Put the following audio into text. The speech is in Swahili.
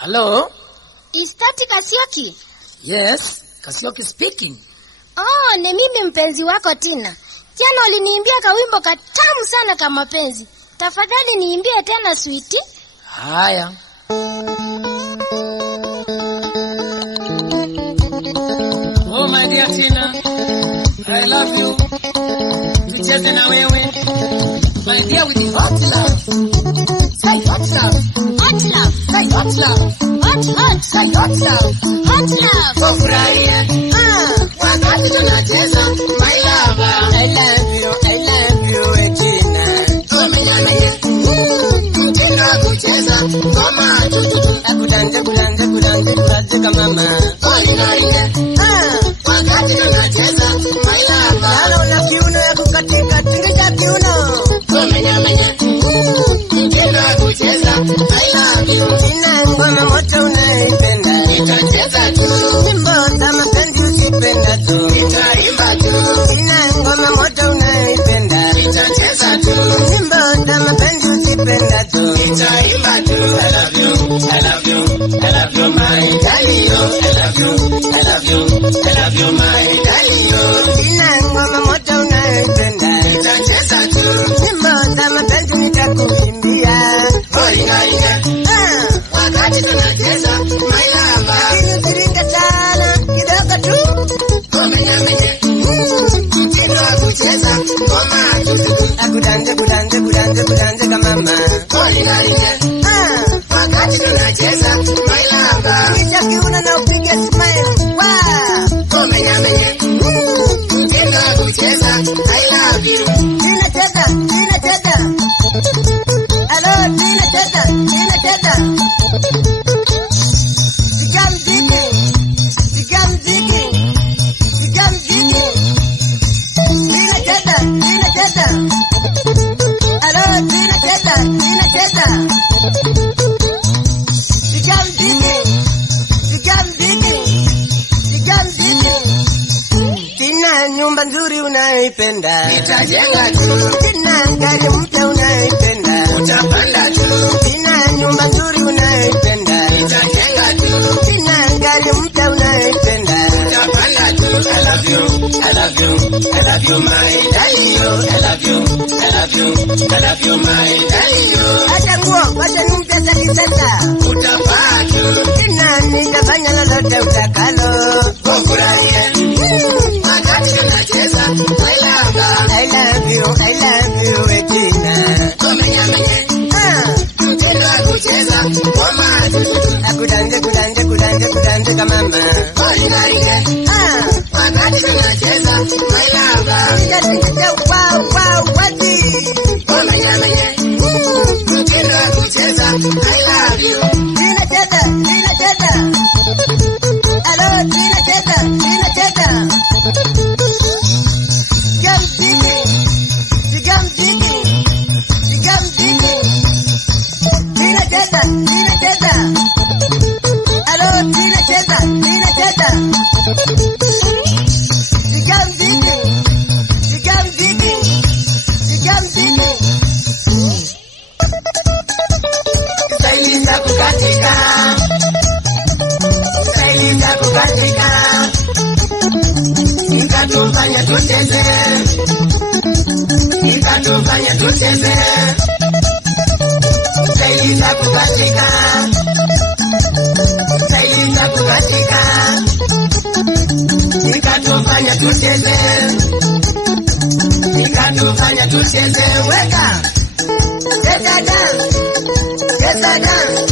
Hello? Is that Kasioki? Yes, Kasioki speaking. Oh, ni mimi mpenzi wako Tina. Jana uliniimbia kawimbo katamu sana kama mapenzi. Tafadhali niimbie tena sweetie. Haya. Oh my dear Tina, I love you. Nicheze na wewe. My dear with the hot love. Say hot love. Hot love. Say hot love. Hot hot. Say hot love. Hot love. Kufurahia. Wakati tunacheza my lover. I love you, Tina. Oh my dear. Mtindo wa kucheza ngoma tututu. Kudanze kama mama. Oh ninaringa. Wakati tunacheza my lover. Lala una kiuno ya kukatika tingisha kiuno. Oh menya. Mtindo wa kucheza I love you. Tina ngoma moto unaipenda. Nitacheza tu. Nyimbo za mapenzi usipenda tu. Nitaimba tu. Tina ngoma moto unaipenda. Nitacheza tu. Nyimbo za mapenzi usipenda tu. Nitaimba tu. I love you, my darling. I love you, my darling. Tina ngoma moto unaipenda. Nitacheza tu. Nyimbo za mapenzi nitakuimbia. Wakati tunacheza my lover. Nikiringa sana kidogo tu. Menya. Mtindo wa kucheza ngoma tututu. Kudanze kama mama. Ninaringa. Wakati tunacheza my lover. Kisha kiuno na upige smile. Wow. Menya. Mtindo wa kucheza I love you. Tina cheza. Hello, Tina cheza. Become digging. Tina cheza. Hello, Tina cheza. Become digging. Tina nyumba nzuri unaipenda. Nitajenga tu. Tina gari mpya unaipenda. Utapanda tu. Tina nyumba nzuri unaipenda. Nitajenga tu. Tina gari mpya unaipenda. Utapanda tu. I love you, my darling. I love you, my darling. Acha nguo, acha nimpe za kisasa. Utapaa tu. Tina nitafanya lolote utakalo. Kufurahia. Wakati tunacheza my lover. I love you, Tina. Menya. Mtindo wa kucheza ngoma tututu. Kudanze kama mama. Ninaringa. Wakati tunacheza my lover. Wow, wati. Menya. Mtindo wa kucheza I love you. Tina cheza. Hello, Tina cheza. Become digging. Tina cheza. Hello, Tina cheza. Become digging. Staili za kukatika. Nikatufanya tucheze. Staili za kukatika. Nikatufanya tucheze. Weka. Cheza dance.